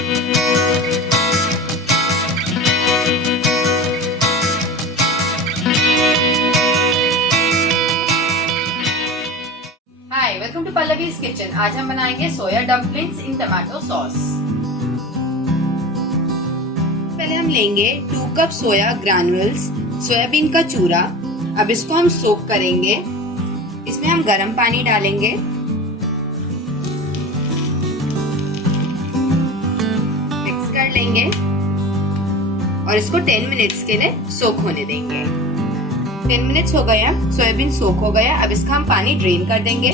Hi, welcome to Pallavi's kitchen. आज हम बनाएंगे soya dumplings in tomato sauce. पहले हम लेंगे 2 कप सोया ग्रैन्युल्स, सोयाबीन का चूरा। अब इसको हम सोक करेंगे। इसमें हम गर्म पानी डालेंगे। मिक्स कर लेंगे और इसको 10 मिनट्स के लिए सोक होने देंगे। 10 मिनट्स हो गया, सोयाबीन सोक हो गया। अब इसका हम पानी ड्रेन कर देंगे।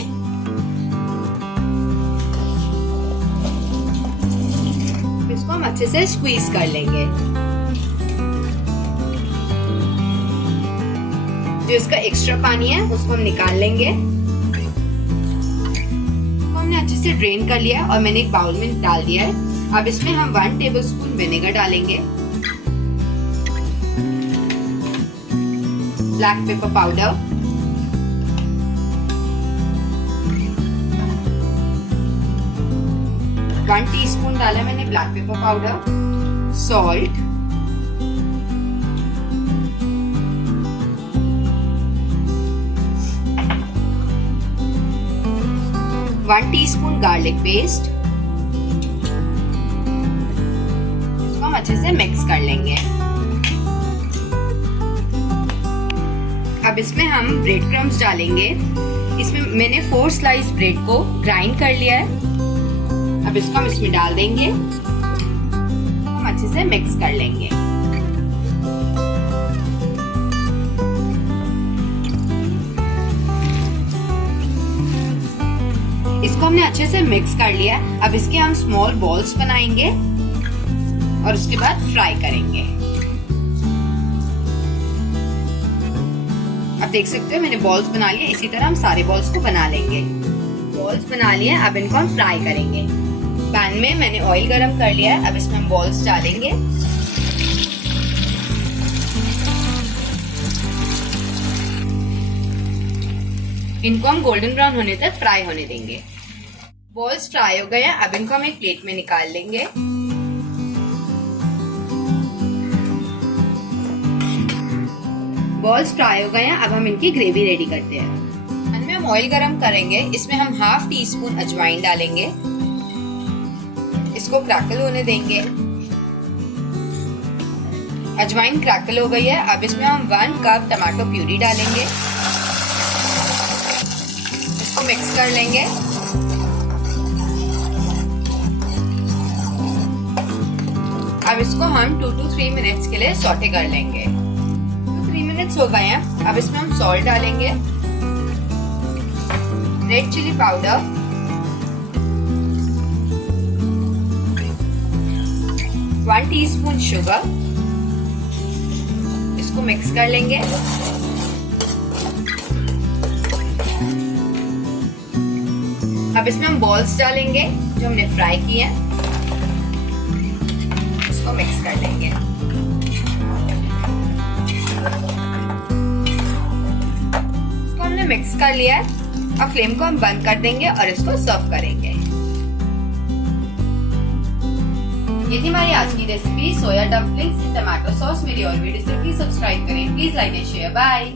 इसको हम अच्छे से स्क्वीज कर लेंगे। जो इसका एक्स्ट्रा पानी है उसको हम निकाल लेंगे। हमने अच्छे से ड्रेन कर लिया और मैंने एक बाउल में डाल दिया है। अब इसमें हम 1 टेबलस्पून विनेगर डालेंगे, black pepper powder, one teaspoon डाला मैंने black pepper powder, salt, one teaspoon garlic paste. इसको हम अच्छे से मिक्स कर लेंगे। अब इसमें हम ब्रेड क्रम्स डालेंगे। इसमें मैंने 4 स्लाइस ब्रेड को ग्राइंड कर लिया है। अब इसको हम इसमें डाल देंगे। हम अच्छे से मिक्स कर लेंगे। इसको हमने अच्छे से मिक्स कर लिया। अब इसके हम स्मॉल बॉल्स बनाएंगे और उसके बाद फ्राई करेंगे। अब देख सकते हो मैंने बॉल्स बना लिए। इसी तरह हम सारे बॉल्स को बना लेंगे। बॉल्स बना लिए, अब इनको हम फ्राई करेंगे। पैन में मैंने ऑयल गरम कर लिया है। अब इसमें हम बॉल्स डालेंगे। इनको हम गोल्डन ब्राउन होने तक फ्राई होने देंगे। बॉल्स फ्राई हो गए हैं। अब इनको हम एक प्लेट में निकाल लेंगे। बॉल्स फ्राई हो गए हैं। अब हम इनकी ग्रेवी रेडी करते हैं। पैन में हम ऑयल गरम करेंगे। इसमें हम 1/2 टीस्पून अजवाइन डालेंगे। इसको क्रैकल होने देंगे। अजवाइन क्रैकल हो गई है। अब इसमें हम 1 कप टमाटो प्यूरी डालेंगे। इसको मिक्स कर लेंगे। अब इसको हम 2 to 3 मिनट्स के लिए सौटे कर लेंगे। 3 मिनट्स हो गए हैं। अब इसमें हम सॉल्ट डालेंगे, red chilli powder, one teaspoon sugar. इसको मिक्स कर लेंगे। अब इसमें हम बॉल्स डालेंगे जो हमने फ्राई किए हैं। इसको मिक्स कर लेंगे। इसको हमने मिक्स कर लिया है। अब फ्लेम को हम बंद कर देंगे और इसको सर्व करेंगे। ये थी हमारी आज की recipe soya dumplings in tomato sauce. मेरी और वीडियोस के लिए प्लीज सब्सक्राइब करें। Please like and share. Bye.